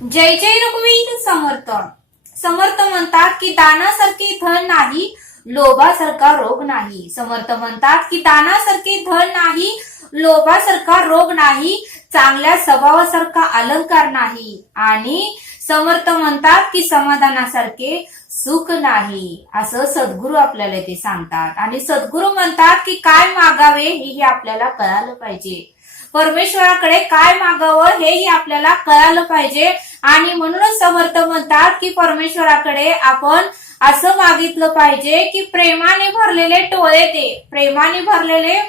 जय जय रघुवीर समर्थ. समर्थ म्हणतात की दानासारखे धन नाही, लोभासारखा रोग नाही. समर्थ म्हणतात की दानासारखे धन नाही, लोभासारखा रोग नाही, चांगल्या स्वभावासारखा अलंकार नाही, आणि समर्थ म्हणतात की समाधानासारखे सुख नाही. असं सद्गुरू आपल्याला इथे सांगतात. आणि सद्गुरू म्हणतात की काय मागावे हेही आपल्याला कळालं पाहिजे. परमेश्वराकडे काय मागावं हेही आपल्याला कळालं पाहिजे. आणि म्हणूनच समर्थ म्हणतात की परमेश्वराकडे आपण असं मागितलं पाहिजे की प्रेमाने भरलेले डोळे दे, प्रेमाने भरलेले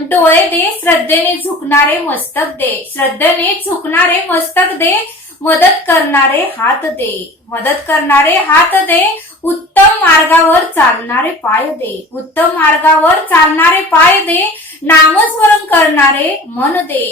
डोळे दे, श्रद्धेने झुकणारे मस्तक दे, श्रद्धेने झुकणारे मस्तक दे, मदत करणारे हात दे, मदत करणारे हात दे, उत्तम मार्गावर चालणारे पाय दे, उत्तम मार्गावर चालणारे पाय दे, नामस्मरण करणारे मन दे,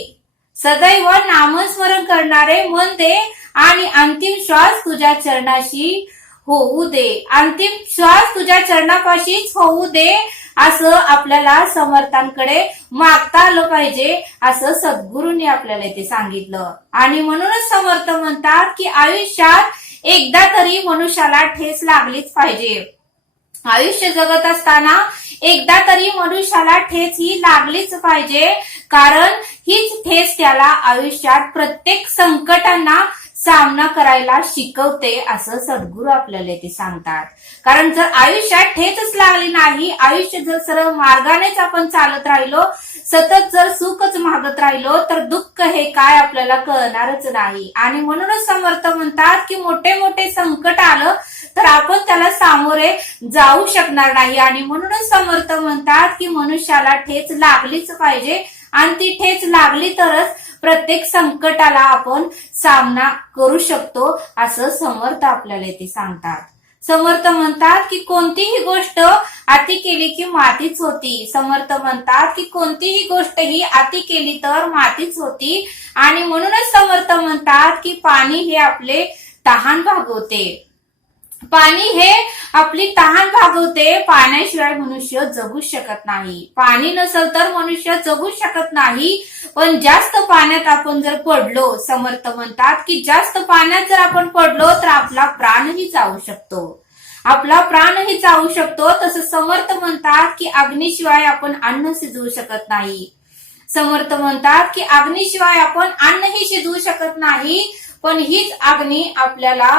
सदैव नामस्मरण करणारे मन दे, आणि अंतिम श्वास तुझ्या चरणाशी होऊ दे, अंतिम श्वास तुझ्या चरणापाशीच होऊ दे. असं आपल्याला समर्थांकडे मागता आलं पाहिजे, असं सद्गुरूंनी आपल्याला इथे सांगितलं. आणि म्हणूनच समर्थ म्हणतात की आयुष्यात एकदा तरी मनुष्याला ठेच लागलीच पाहिजे. आयुष्य जगत असताना एकदा तरी मनुष्याला ठेच ही लागलीच पाहिजे, कारण हीच ठेच त्याला आयुष्यात प्रत्येक संकटांना सामना करायला शिकवते, असं सद्गुरू आपल्याला ते सांगतात. कारण जर आयुष्यात ठेचच लागली नाही, आयुष्य जर सरळ मार्गानेच आपण चालत राहिलो, सतत जर सुखच मागत राहिलो, तर दुःख हे काय आपल्याला कळणारच नाही. आणि म्हणूनच समर्थ म्हणतात की मोठे मोठे संकट आलं तर आपण त्याला सामोरे जाऊ शकणार नाही. आणि म्हणूनच समर्थ म्हणतात की मनुष्याला ठेच लागलीच पाहिजे, आणि ती ठेच लागली तरच प्रत्येक संकटाला आपण सामना करू शकतो, असं समर्थ आपल्याला इथे सांगतात. समर्थ म्हणतात की कोणतीही गोष्ट अति केली की मातीच होती. समर्थ म्हणतात की कोणतीही गोष्ट ही अति केली तर मातीच होती. आणि म्हणूनच समर्थ म्हणतात की पाणी हे आपले तहान भागवते, पाणी हे आपली तहान भागवते. पाण्याशिवाय मनुष्य जगू शकत नाही, पाणी नसेल तर मनुष्य जगू शकत नाही. पण जास्त पाण्यात आपण जर पडलो, समर्थ म्हणतात की जास्त पाण्यात जर आपण पडलो तर आपला प्राणही जाऊ शकतो, आपला प्राणही जाऊ शकतो. तसं समर्थ म्हणतात की अग्नीशिवाय आपण अन्न शिजवू शकत नाही. समर्थ म्हणतात की अग्नीशिवाय आपण अन्नही शिजवू शकत नाही, पण हीच अग्नी आपल्याला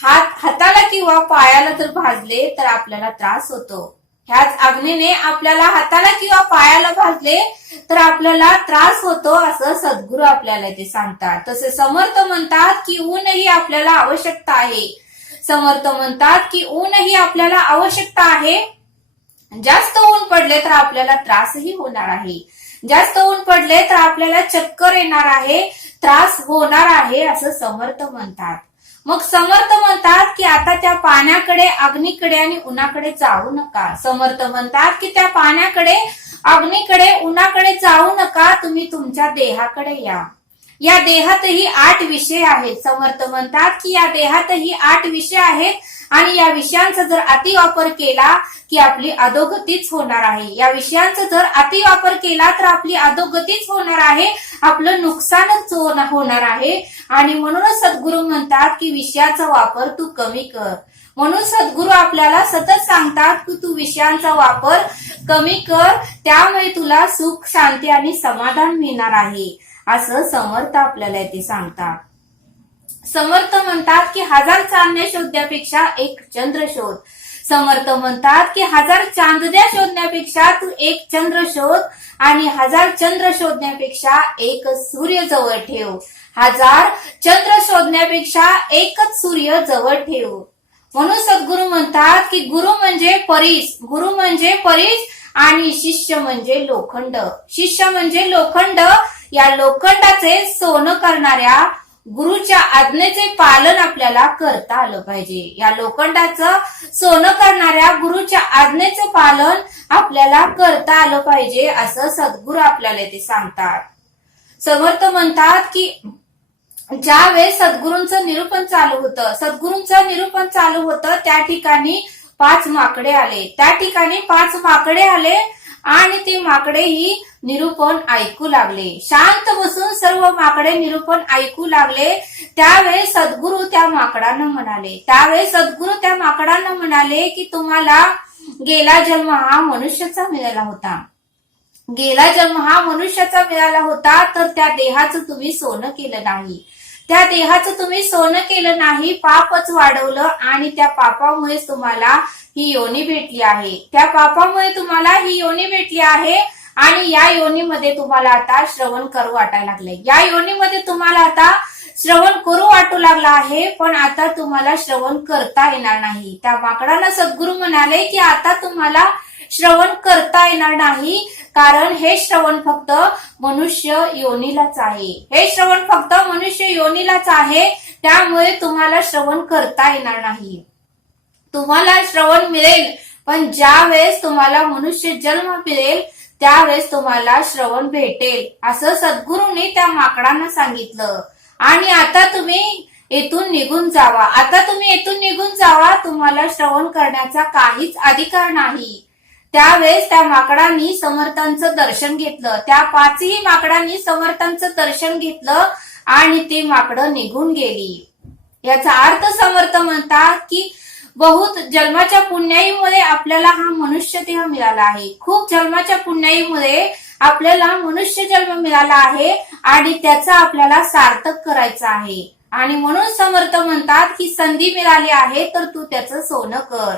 हाताला किंवा पायाला जर भाजले तर आपल्याला त्रास होतो. ह्याच अग्नीने आपल्याला हाताला किंवा पायाला भाजले तर आपल्याला त्रास होतो, असं सद्गुरू आपल्याला ते सांगतात. तसे समर्थ म्हणतात की ऊन ही आपल्याला आवश्यकता आहे. समर्थ म्हणतात की ऊन ही आपल्याला आवश्यकता आहे. जास्त ऊन पडले तर आपल्याला त्रासही होणार आहे, जास्त ऊन पडले तर आपल्याला चक्कर येणार आहे, त्रास होणार आहे, असं समर्थ म्हणतात. मग समर्थ म्हणतात की आता त्या पाण्याकडे, अग्नीकडे आणि उन्हाकडे जाऊ नका. समर्थ म्हणतात की त्या पाण्याकडे, अग्नीकडे, उन्हाकडे जाऊ नका, तुम्ही तुमच्या देहाकडे या. या देहातही 8 विषय आहेत. समर्थ म्हणतात की या देहातही 8 विषय आहेत, आणि या विषयांचा जर अतिवापर केला की आपली अधोगतीच होणार आहे. या विषयांचा जर अतिवापर केला तर आपली अधोगतीच होणार आहे, आपलं नुकसानच होणार आहे. आणि म्हणूनच सद्गुरू म्हणतात की विषयाचा वापर तू कमी कर. म्हणून सद्गुरू आपल्याला सतत सांगतात की तू विषयांचा वापर कमी कर, त्यामुळे तुला सुख, शांती आणि समाधान मिळणार आहे, असं समर्थ आपल्याला ते सांगतात. समर्थ म्हणतात की 1000 चांदण्या शोधण्यापेक्षा एक चंद्र शोध. समर्थ म्हणतात की 1000 चांदण्या शोधण्यापेक्षा तू एक चंद्र शोध, आणि 1000 चंद्र शोधण्यापेक्षा एक सूर्य जवळ ठेव. 1000 चंद्र शोधण्यापेक्षा एकच सूर्य जवळ ठेव. म्हणून सद्गुरू म्हणतात की गुरु म्हणजे परीस, गुरु म्हणजे परीस, आणि शिष्य म्हणजे लोखंड, शिष्य म्हणजे लोखंड. या लोखंडाचे सोनं करणाऱ्या गुरुच्या आज्ञेचे पालन आपल्याला करता आलं पाहिजे. या लोखंडाचं सोनं करणाऱ्या गुरुच्या आज्ञेचे पालन आपल्याला करता आलं पाहिजे, असं सद्गुरू आपल्याला ते सांगतात. समर्थ म्हणतात की ज्या वेळेस सद्गुरूंचं निरूपण चालू होतं, सद्गुरूंचं निरूपण चालू होतं, त्या ठिकाणी 5 माकडे आले. त्या ठिकाणी 5 माकडे आले, आणि ते माकडे ही निरूपण ऐकू लागले. शांत बसून सर्व माकडे निरूपण ऐकू लागले. त्यावेळेस सद्गुरू त्या माकडांना म्हणाले की तुम्हाला गेला जन्म हा मनुष्याचा मिळाला होता तर त्या देहाचं तुम्ही सोनं केलं नाही पापच वाढवलं आणि त्या पापामुळे तुम्हाला ही योनी भेटली आहे आणि या योनीमध्ये तुम्हाला आता श्रवण करू वाटू लागला आहे पण आता तुम्हाला श्रवण करता येणार नाही. त्या माकडाला सद्गुरू म्हणाले की आता तुम्हाला श्रवण करता येणार नाही कारण हे श्रवण फक्त मनुष्य योनीलाच आहे त्यामुळे तुम्हाला श्रवण करता येणार नाही. तुम्हाला श्रवण मिळेल पण ज्या वेळेस तुम्हाला मनुष्य जन्म मिळेल त्यावेळेस तुम्हाला श्रवण भेटेल असं सद्गुरूंनी त्या माकडांना सांगितलं. आणि आता तुम्ही येथून निघून जावा तुम्हाला श्रवण करण्याचा काहीच अधिकार नाही. त्यावेळेस त्या माकडांनी समर्थांचं दर्शन घेतलं. त्या पाचही माकडांनी समर्थांचं दर्शन घेतलं आणि ते माकडं निघून गेली. याचा अर्थ समर्थ म्हणतात की बहुत जन्माच्या पुण्याईमुळे आपल्याला हा मनुष्य देह मिळाला आहे. खूप जन्माच्या पुण्याईमुळे आपल्याला मनुष्य जन्म मिळाला आहे आणि त्याचा आपल्याला सार्थक करायचा आहे. आणि म्हणून समर्थ म्हणतात की संधी मिळाली आहे तर तू त्याचं सोनं कर.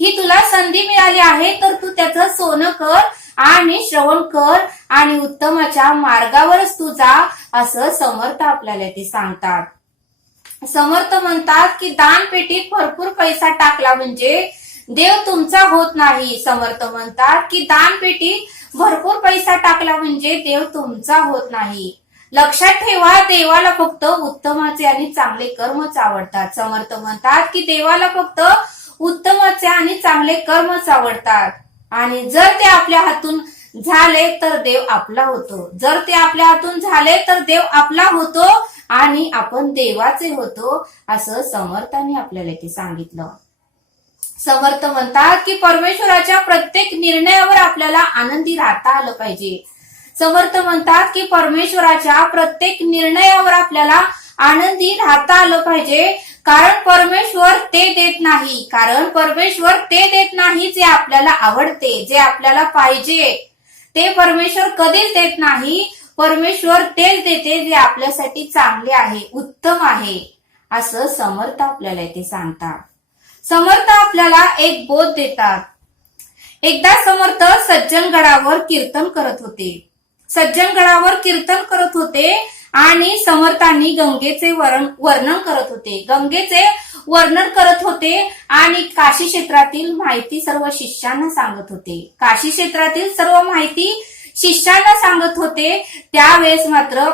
ही तुला संधी मिळाली आहे तर तू त्याचं सोनं कर आणि श्रवण कर आणि उत्तमाच्या मार्गावरच तू जा असं समर्थ आपल्याला ते सांगतात. समर्थ म्हणतात की दानपेटीत भरपूर पैसा टाकला म्हणजे देव तुमचा होत नाही. समर्थ म्हणतात की दानपेटीत भरपूर पैसा टाकला म्हणजे देव तुमचा होत नाही. लक्षात ठेवा देवाला फक्त उत्तमाचे आणि चांगले कर्मच आवडतात. समर्थ म्हणतात की देवाला फक्त उत्तमाचे आणि चांगले कर्मच आवडतात आणि जर ते आपल्या हातून झाले तर देव आपला होतो आणि आपण देवाचे होतो असं समर्थांनी आपल्याला ते सांगितलं. समर्थ म्हणतात की परमेश्वराच्या प्रत्येक निर्णयावर आपल्याला आनंदी राहता आलं पाहिजे. समर्थ म्हणतात की परमेश्वराच्या प्रत्येक निर्णयावर आपल्याला आनंदी राहता आलं पाहिजे कारण परमेश्वर ते देत नाही जे आपल्याला आवडते, जे आपल्याला पाहिजे ते परमेश्वर कधीच देत नाही. परमेश्वर तेच देते जे आपल्यासाठी चांगले आहे, उत्तम आहे असं समर्थ आपल्याला इथे सांगतात. समर्थ आपल्याला एक बोध देतात. एकदा समर्थ सज्जनगडावर कीर्तन करत होते आणि समर्थांनी गंगेचे वर्णन करत होते आणि काशी क्षेत्रातील माहिती सर्व शिष्यांना सांगत होते. त्यावेळेस मात्र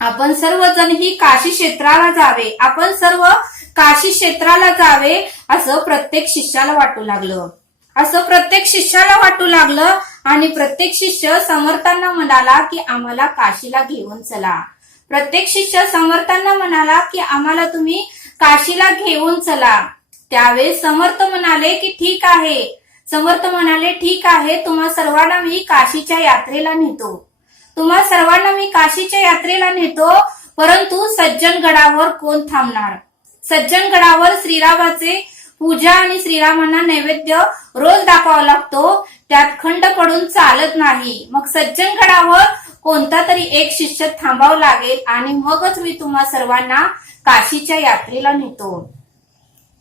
आपण सर्वजण ही काशी क्षेत्राला जावे असं प्रत्येक शिष्याला वाटू लागलं आणि प्रत्येक शिष्य समर्थांना म्हणाला की आम्हाला काशीला घेऊन चला. तुम्ही काशीला घेऊन चला. त्यावेळेस समर्थ म्हणाले ठीक आहे तुम्हा सर्वांना मी काशीच्या यात्रेला नेतो परंतु सज्जनगडावर कोण थांबणार? सज्जनगडावर श्रीरामाचे पूजा आणि श्रीरामांना नैवेद्य रोज दाखवावा लागतो, त्यात खंड पडून चालत नाही. मग सज्जनगडावर कोणता तरी एक शिष्य थांबावं लागेल आणि मगच मी तुम्हा सर्वांना काशीच्या यात्रेला नेतो.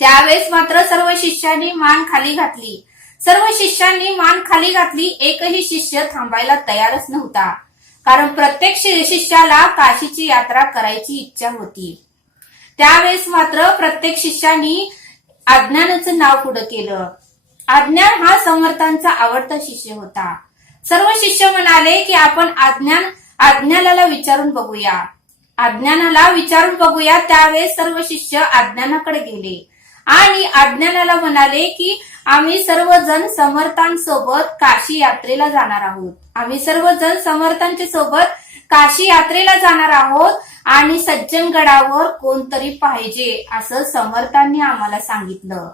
त्यावेळेस मात्र सर्व शिष्यांनी मान खाली घातली. एकही शिष्य थांबायला तयारच नव्हता कारण प्रत्येक शिष्याला काशीची यात्रा करायची इच्छा होती. त्यावेळेस मात्र प्रत्येक शिष्यानी अज्ञानाचं नाव पुढे केलं. अज्ञान हा समर्थांचा आवडता शिष्य होता. सर्व शिष्य म्हणाले की आपण अज्ञानाला विचारून बघूया. त्यावेळेस सर्व शिष्य अज्ञानाकडे गेले आणि अज्ञानाला म्हणाले की आम्ही सर्वजण समर्थांसोबत काशी यात्रेला जाणार आहोत आणि सज्जनगडावर कोणतरी पाहिजे असं समर्थांनी आम्हाला सांगितलं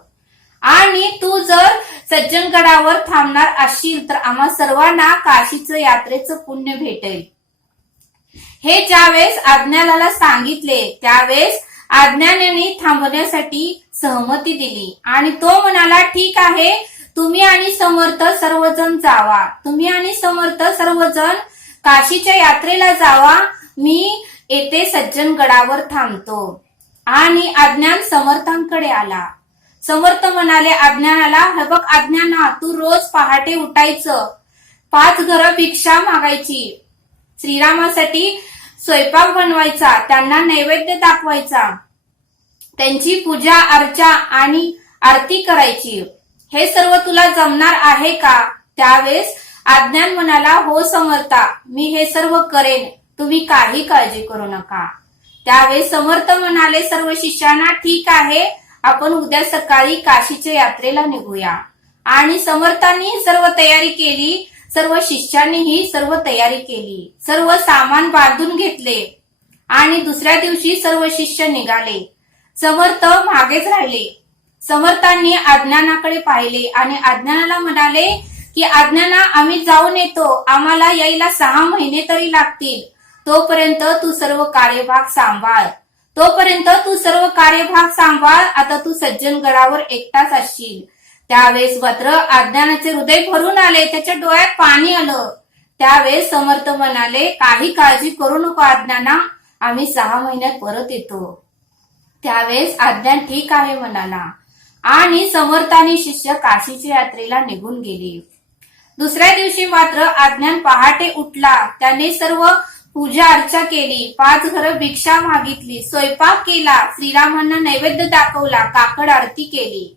आणि तू जर सज्जनगडावर थांबणार असशील तर आम्हा सर्वांना काशीचं यात्रेचं पुण्य भेटेल. हे ज्यावेळेस आज्ञानाला सांगितले त्यावेळेस आज्ञानाने थांबण्यासाठी सहमती दिली आणि तो म्हणाला, ठीक आहे, तुम्ही आणि समर्थ सर्वजण जावा, तुम्ही आणि समर्थ सर्वजण काशीच्या यात्रेला जावा, मी येथे सज्जनगडावर थांबतो. आणि अज्ञान समर्थांकडे आला. समर्थ म्हणाले अज्ञानाला, हे बघ अज्ञाना, तू रोज पहाटे उठायचं, 5 घरं भिक्षा मागायची, श्रीरामासाठी स्वयंपाक बनवायचा, त्यांना नैवेद्य दाखवायचा, त्यांची पूजा अर्चा आणि आरती करायची. हे सर्व तुला जमणार आहे का? त्यावेळेस अज्ञान म्हणाला, हो समर्था, मी हे सर्व करेन, तुम्ही काही काळजी करू नका. त्यावेळेस समर्थ म्हणाले सर्व शिष्यांना, ठीक आहे, आपण उद्या सकाळी काशीच्या यात्रेला निघूया. आणि समर्थांनी सर्व तयारी केली, सर्व शिष्यांनीही सर्व तयारी केली, सर्व सामान बांधून घेतले आणि दुसऱ्या दिवशी सर्व शिष्य निघाले. समर्थ मागेच राहिले. समर्थांनी अज्ञानाकडे पाहिले आणि अज्ञानाला म्हणाले की अज्ञाना, आम्ही जाऊन येतो, आम्हाला यायला 6 महिने तरी लागतील, तोपर्यंत तू सर्व कार्यभाग सांभाळ, तोपर्यंत तू सर्व कार्यभाग सांभाळ, आता तू सज्जनगडावर एकटाच असशील. त्यावेळेस मात्र अज्ञानाचे हृदय भरून आले, त्याच्या डोळ्यात पाणी आलं. त्यावेळेस समर्थ म्हणाले, काही काळजी करू नको अज्ञाना, आम्ही 6 महिन्यात परत येतो. त्यावेळेस अज्ञान ठीक आहे म्हणाला आणि समर्थ आणि शिष्य काशीच्या यात्रेला निघून गेले. दुसऱ्या दिवशी मात्र अज्ञान पहाटे उठला, त्याने सर्व पूजा अर्चा केली, 5 घरं भिक्षा मागितली, स्वयंपाक केला, श्रीरामांना नैवेद्य दाखवला, काकड आरती केली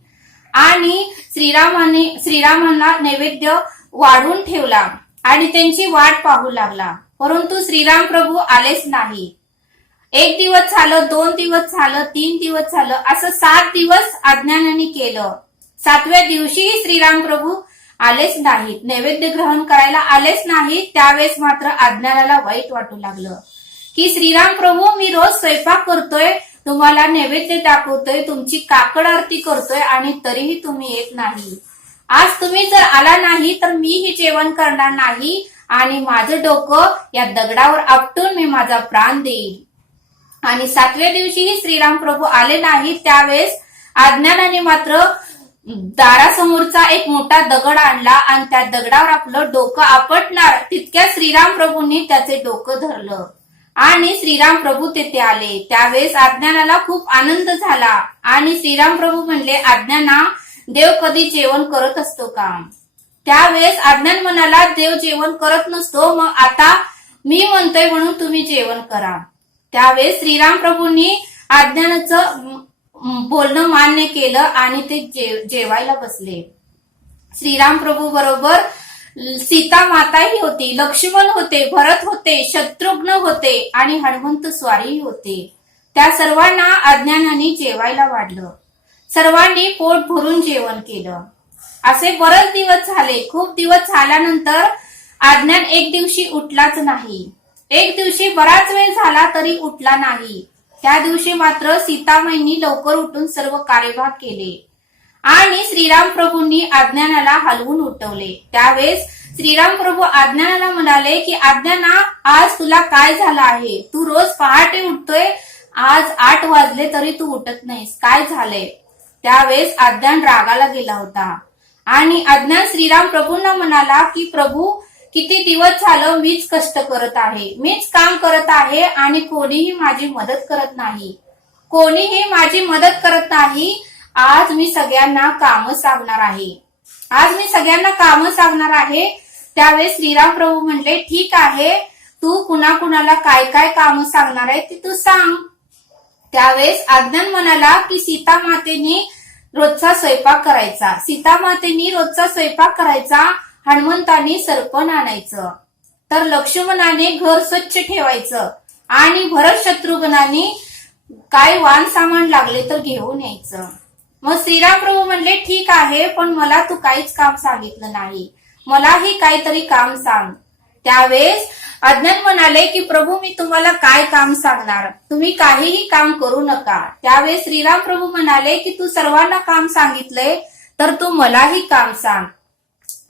आणि श्रीरामांना नैवेद्य वाढून ठेवला आणि त्यांची वाट पाहू लागला. परंतु श्रीराम प्रभू आलेच नाही. 1 दिवस झालं, 2 दिवस झालं, 3 दिवस झालं, असं 7 दिवस अज्ञानाने केलं. 7व्या दिवशीही श्रीराम प्रभू आलेच नाहीत, नैवेद्य ग्रहण करायला आलेच नाहीत. त्यावेळेस मात्र अज्ञानाला वाईट वाटू लागलं की श्रीराम प्रभू, मी रोज स्वयंपाक करतोय, तुम्हाला नैवेद्य दाखवतोय, तुमची काकड आरती करतोय आणि तरीही तुम्ही येत नाही. आज तुम्ही जर आला नाही तर मीही जेवण करणार नाही आणि माझं डोकं या दगडावर आपटून मी माझा प्राण देईल. आणि 7व्या दिवशीही श्रीराम प्रभू आले नाही. त्यावेळेस अज्ञानाने मात्र दारासमोरचा एक मोठा दगड आणला आणि त्या दगडावर आपलं डोकं आपटणार तितक्या श्रीराम प्रभूंनी त्याचे डोकं धरलं आणि श्रीराम प्रभू तेथे आले. त्यावेळेस अज्ञानाला खूप आनंद झाला आणि श्रीराम प्रभू म्हणले, अज्ञाना, देव कधी जेवण करत असतो का? त्यावेळेस अज्ञान म्हणाला, देव जेवण करत नसतो, मग आता मी म्हणतोय म्हणून तुम्ही जेवण करा. त्यावेळेस श्रीराम प्रभूंनी अज्ञानाचं बोलणं मान्य केलं आणि ते जेवायला बसले. श्रीराम प्रभू बरोबर सीता माताही होती, लक्ष्मण होते, भरत होते, शत्रुघ्न होते आणि हनुमंत स्वारीही होते. त्या सर्वांना अज्ञानाने जेवायला वाढलं. सर्वांनी पोट भरून जेवण केलं. असे बरेच दिवस झाले. खूप दिवस झाल्यानंतर अज्ञान एक दिवशी उठलाच नाही. एक दिवशी बराच वेळ झाला तरी उठला नाही. त्या दिवशी मात्र सीतामाईंनी लवकर उठून सर्व कार्यभाग केले आणि श्रीराम प्रभूंनी अज्ञानाला हलवून उठवले. त्यावेळेस श्रीराम प्रभू अज्ञानाला म्हणाले की अज्ञाना, आज तुला काय झालं आहे? तू रोज पहाटे उठतोय, आज 8 वाजले तरी तू उठत नाहीस, काय झालंय? त्यावेळेस अज्ञान रागाला गेला होता आणि अज्ञान श्रीराम प्रभूंना म्हणाला की प्रभू, किती दिवस झालं मीच कष्ट करत आहे, मीच काम करत आहे आणि कोणीही माझी मदत करत नाही, कोणीही माझी मदत करत नाही. आज मी सगळ्यांना कामं सांगणार आहे, आज मी सगळ्यांना कामं सांगणार आहे. त्यावेळेस श्रीराम प्रभू म्हणले, ठीक आहे, तू कुणाकुणाला काय काय कामं सांगणार आहे ती तू सांग. त्यावेळेस अज्ञान म्हणाला की सीता मातेनी रोजचा स्वयंपाक करायचा, सीता मातेनी रोजचा स्वयंपाक करायचा, हनुमंतांनी सरपण आणायचं, तर लक्ष्मणाने घर स्वच्छ ठेवायचं आणि भरत शत्रुघ्नांनी काय वाण सामान लागले तर घेऊन यायचं. मग श्रीराम प्रभू म्हणले, ठीक आहे, पण मला तू काहीच काम सांगितलं नाही, मलाही काहीतरी काम सांग. त्यावेळेस अज्ञान म्हणाले की प्रभू, मी तुम्हाला काय काम सांगणार, तुम्ही काहीही काम करू नका. त्यावेळेस श्रीराम प्रभू म्हणाले की तू सर्वांना काम सांगितलंय तर तू मलाही काम सांग.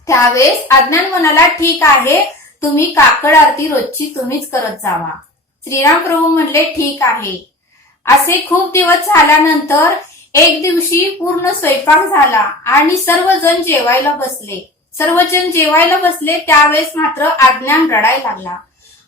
त्यावेळेस अज्ञान म्हणाला, ठीक आहे, तुम्ही काकड आरती रोजची तुम्हीच करत जावा. श्रीराम प्रभू म्हणले ठीक आहे. असे खूप दिवस झाल्यानंतर एक दिवशी पूर्ण स्वयंपाक झाला आणि सर्वजण जेवायला बसले. त्यावेळेस मात्र अज्ञान रडायला लागला.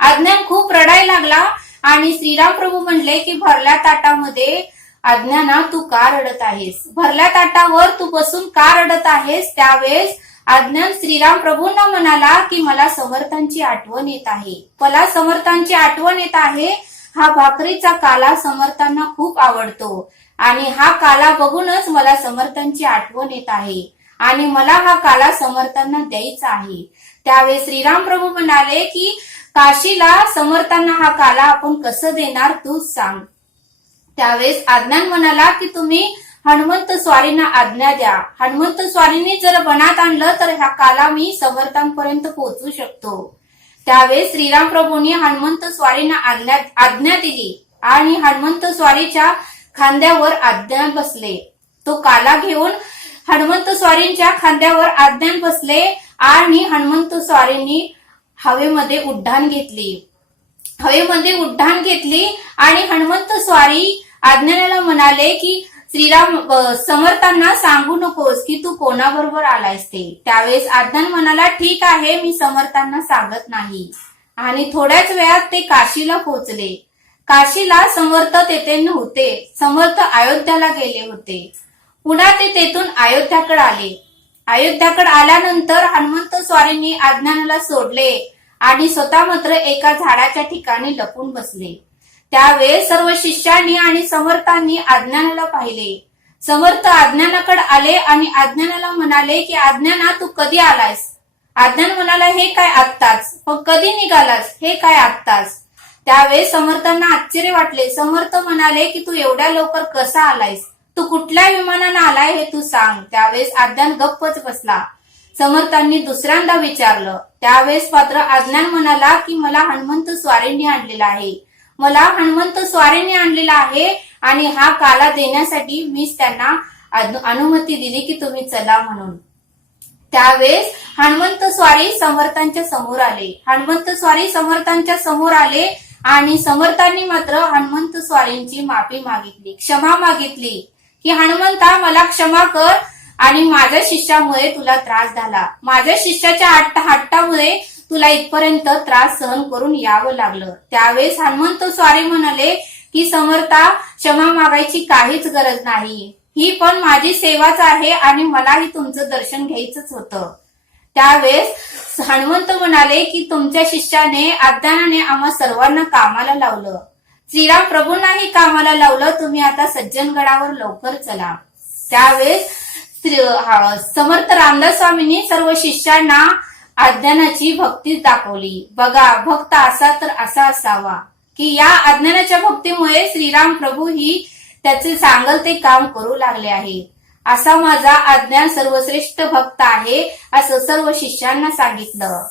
अज्ञान खूप रडायला लागला आणि श्रीराम प्रभू म्हणले की भरल्या ताटामध्ये अज्ञाना तू का रडत आहेस? भरल्या ताटावर तू बसून का रडत आहेस? त्यावेळेस अज्ञान श्रीराम प्रभूंना म्हणाला की मला समर्थांची आठवण येत आहे. मला समर्थांची आठवण येत आहे. हा भाकरीचा काला समर्थांना खूप आवडतो आणि हा काला बघूनच मला समर्थांची आठवण येत आहे आणि मला हा काला समर्थांना द्यायचा आहे. त्यावेळेस श्रीराम प्रभू म्हणाले की काशीला समर्थांना हा काला आपण कसं देणार तूच सांग. त्यावेळेस अज्ञान म्हणाला की तुम्ही हनुमंत स्वारींना आज्ञा द्या. हनुमंत स्वारींनी जर वनात आणलं तर हा काला मी समर्थांपर्यंत पोहोचू शकतो. त्यावेळेस श्रीराम प्रभूंनी हनुमंत स्वारींना आज्ञा दिली आणि हनुमंत स्वारीच्या खांद्यावर अज्ञान बसले. तो काला घेऊन हनुमंत स्वारींच्या खांद्यावर अज्ञान बसले आणि हनुमंत स्वारींनी हवेमध्ये उड्डाण घेतली आणि हनुमंत स्वारी अज्ञानाला म्हणाले की श्रीराम समर्थांना सांगू नकोस की तू कोणाबरोबर आलायस ते. त्यावेळेस अज्ञान म्हणाला ठीक आहे मी समर्थांना सांगत नाही. आणि थोड्याच वेळात ते काशीला पोहोचले. काशीला समर्थ तेथे नव्हते. समर्थ अयोध्याला गेले होते. पुन्हा ते तेथून अयोध्याकडे आले. अयोध्याकडे आल्यानंतर हनुमंत स्वारींनी अज्ञानाला सोडले आणि स्वतः मात्र एका झाडाच्या ठिकाणी लपून बसले. त्यावेळेस सर्व शिष्यांनी आणि समर्थांनी अज्ञानाला पाहिले. समर्थ अज्ञानाकडे आले आणि अज्ञानाला म्हणाले की अज्ञाना तू कधी आलायस? अज्ञान म्हणाला हे काय आत्ताच. मग कधी निघालास? हे काय आत्ताच. त्यावेळेस समर्थांना आश्चर्य वाटले. समर्थ म्हणाले की तू एवढ्या लवकर कसा आलायस? तू कुठल्या विमानानं आलाय हे तू सांग. त्यावेळेस अज्ञान गप्पच बसला. समर्थांनी दुसऱ्यांदा विचारलं. त्यावेळेस मात्र अज्ञान म्हणाला की मला हनुमंत स्वारींनी आणलेला आहे आणि हा काला देण्यासाठी मीच त्यांना अनुमती दिली की तुम्ही चला म्हणून. त्यावेळेस हनुमंत स्वारी समर्थांच्या समोर आले आणि समर्थांनी मात्र हनुमंत स्वारींची माफी मागितली, क्षमा मागितली की हनुमंता मला क्षमा कर आणि माझ्या शिष्यामुळे तुला त्रास झाला. माझ्या शिष्याच्या हट्टामुळे तुला इथपर्यंत त्रास सहन करून यावं लागलं. त्यावेळेस हनुमंत स्वारी म्हणाले की समर्था क्षमा मागायची काहीच गरज नाही. ही पण माझी सेवाच आहे आणि मलाही तुमचं दर्शन घ्यायचंच होतं. त्यावेळेस हनुमंत म्हणाले की तुमच्या शिष्याने अज्ञानाने आम्हा सर्वांना कामाला लावलं. श्रीराम प्रभूंनाही कामाला लावलं. तुम्ही आता सज्जनगडावर लवकर चला. त्यावेळेस समर्थ रामदास स्वामींनी सर्व शिष्यांना अज्ञानाची भक्ती दाखवली. बघा भक्त असा तर असा असावा की या अज्ञानाच्या भक्तीमुळे श्रीराम प्रभू ही त्याचे सांगल ते काम करू लागले आहे. असा माझा अज्ञान सर्वश्रेष्ठ भक्त आहे असं सर्व शिष्यांना सांगितलं.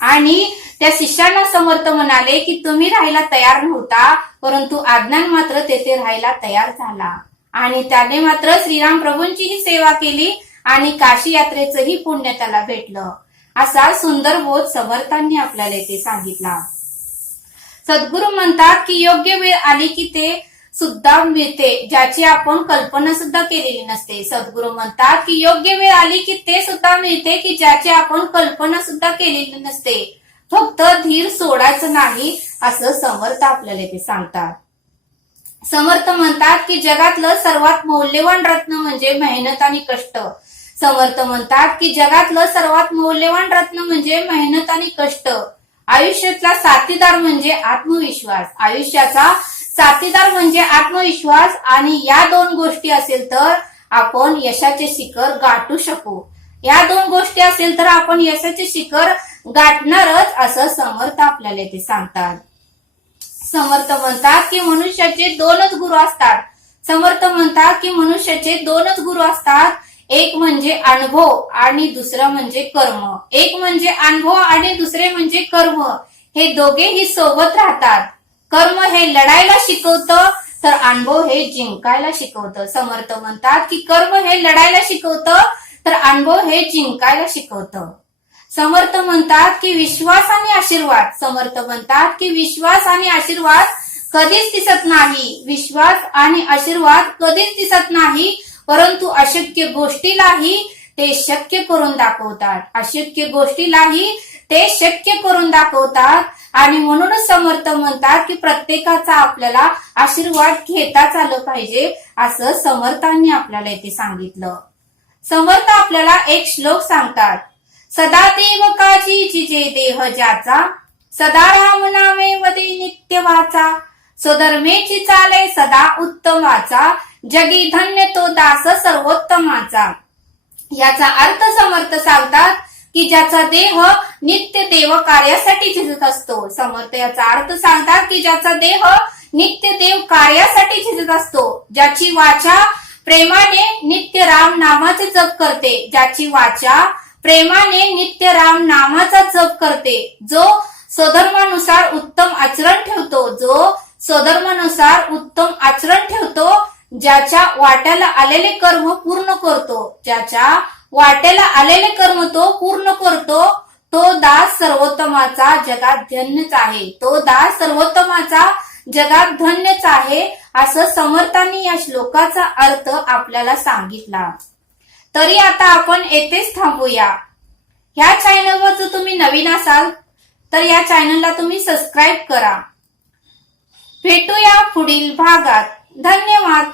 आणि त्या शिष्यांना समर्थ म्हणाले की तुम्ही राहायला तयार नव्हता परंतु अज्ञान मात्र तेथे राहायला तयार झाला आणि त्याने मात्र श्रीराम प्रभूंचीही सेवा केली आणि काशी यात्रेचंही पुण्य त्याला भेटलं. असा सुंदर बोध समर्थांनी आपल्याला इथे सांगितला. सद्गुरू म्हणतात की योग्य वेळ आली की ते सुद्धा मिळते ज्याची आपण कल्पना सुद्धा केलेली नसते. सद्गुरू म्हणतात की योग्य वेळ आली की ते सुद्धा मिळते की ज्याची आपण कल्पना सुद्धा केलेली नसते. फक्त धीर सोडायचं नाही असं समर्थ आपल्याला इथे सांगतात. समर्थ म्हणतात की जगातलं सर्वात मौल्यवान रत्न म्हणजे मेहनत आणि कष्ट. समर्थ म्हणतात की जगातलं सर्वात मौल्यवान रत्न म्हणजे मेहनत आणि कष्ट. आयुष्यातला साथीदार म्हणजे आत्मविश्वास. आयुष्याचा साथीदार म्हणजे आत्मविश्वास आणि या दोन गोष्टी असेल तर आपण यशाचे शिखर गाठू शकू. या दोन गोष्टी असेल तर आपण यशाचे शिखर गाठणारच असं समर्थ आपल्याला इथे सांगतात. समर्थ म्हणतात की मनुष्याचे दोनच गुरु असतात. समर्थ म्हणतात की मनुष्याचे दोनच गुरु असतात. एक म्हणजे अनुभव आणि दुसरं म्हणजे कर्म. एक म्हणजे अनुभव आणि दुसरे म्हणजे कर्म. हे दोघेही सोबत राहतात. कर्म हे लढायला शिकवतं तर अनुभव हे जिंकायला शिकवतं. समर्थ म्हणतात की कर्म हे लढायला शिकवतं तर अनुभव हे जिंकायला शिकवतं. समर्थ म्हणतात की विश्वास आणि आशीर्वाद. समर्थ म्हणतात की विश्वास आणि आशीर्वाद कधीच दिसत नाही. विश्वास आणि आशीर्वाद कधीच दिसत नाही, परंतु अशक्य गोष्टीलाही ते शक्य करून दाखवतात. अशक्य गोष्टीलाही ते शक्य करून दाखवतात. आणि म्हणूनच समर्थ म्हणतात की प्रत्येकाचा आपल्याला आशीर्वाद घेताच आलं पाहिजे, असं समर्थांनी आपल्याला इथे सांगितलं. समर्थ आपल्याला एक श्लोक सांगतात. सदा देव काजी जिजे देह ज्याचा, सदा राम नामे वदे नित्य वाचा, स्वधर्मेची चाले सदा उत्तमाचा, जगी धन्य तो दास सर्वोत्तमाचा. याचा अर्थ समर्थ सांगतात की ज्याचा देह नित्य देव कार्यासाठी झिजत असतो. समर्थ याचा अर्थ सांगतात की ज्याचा देह नित्य देव कार्यासाठी झिजत असतो, ज्याची वाचा प्रेमाने नित्य राम नामाचे जप करते, ज्याची वाचा प्रेमाने नित्य राम नामाचा जप करते, जो स्वधर्मानुसार उत्तम आचरण ठेवतो, जो स्वधर्मानुसार उत्तम आचरण ठेवतो, ज्याच्या वाट्याला आलेले कर्म पूर्ण करतो, ज्याच्या वाट्याला आलेले कर्म तो पूर्ण करतो, तो दास सर्वोत्तमाचा जगात धन्यच आहे. तो दास सर्वोत्तमाचा जगात धन्यच आहे, असं समर्थांनी या श्लोकाचा अर्थ आपल्याला सांगितला. तरी आता आपण येथेच थांबूया. ह्या चॅनलवर जर तुम्ही नवीन असाल तर या चॅनलला तुम्ही सबस्क्राईब करा. भेटूया पुढील भागात. धन्यवाद.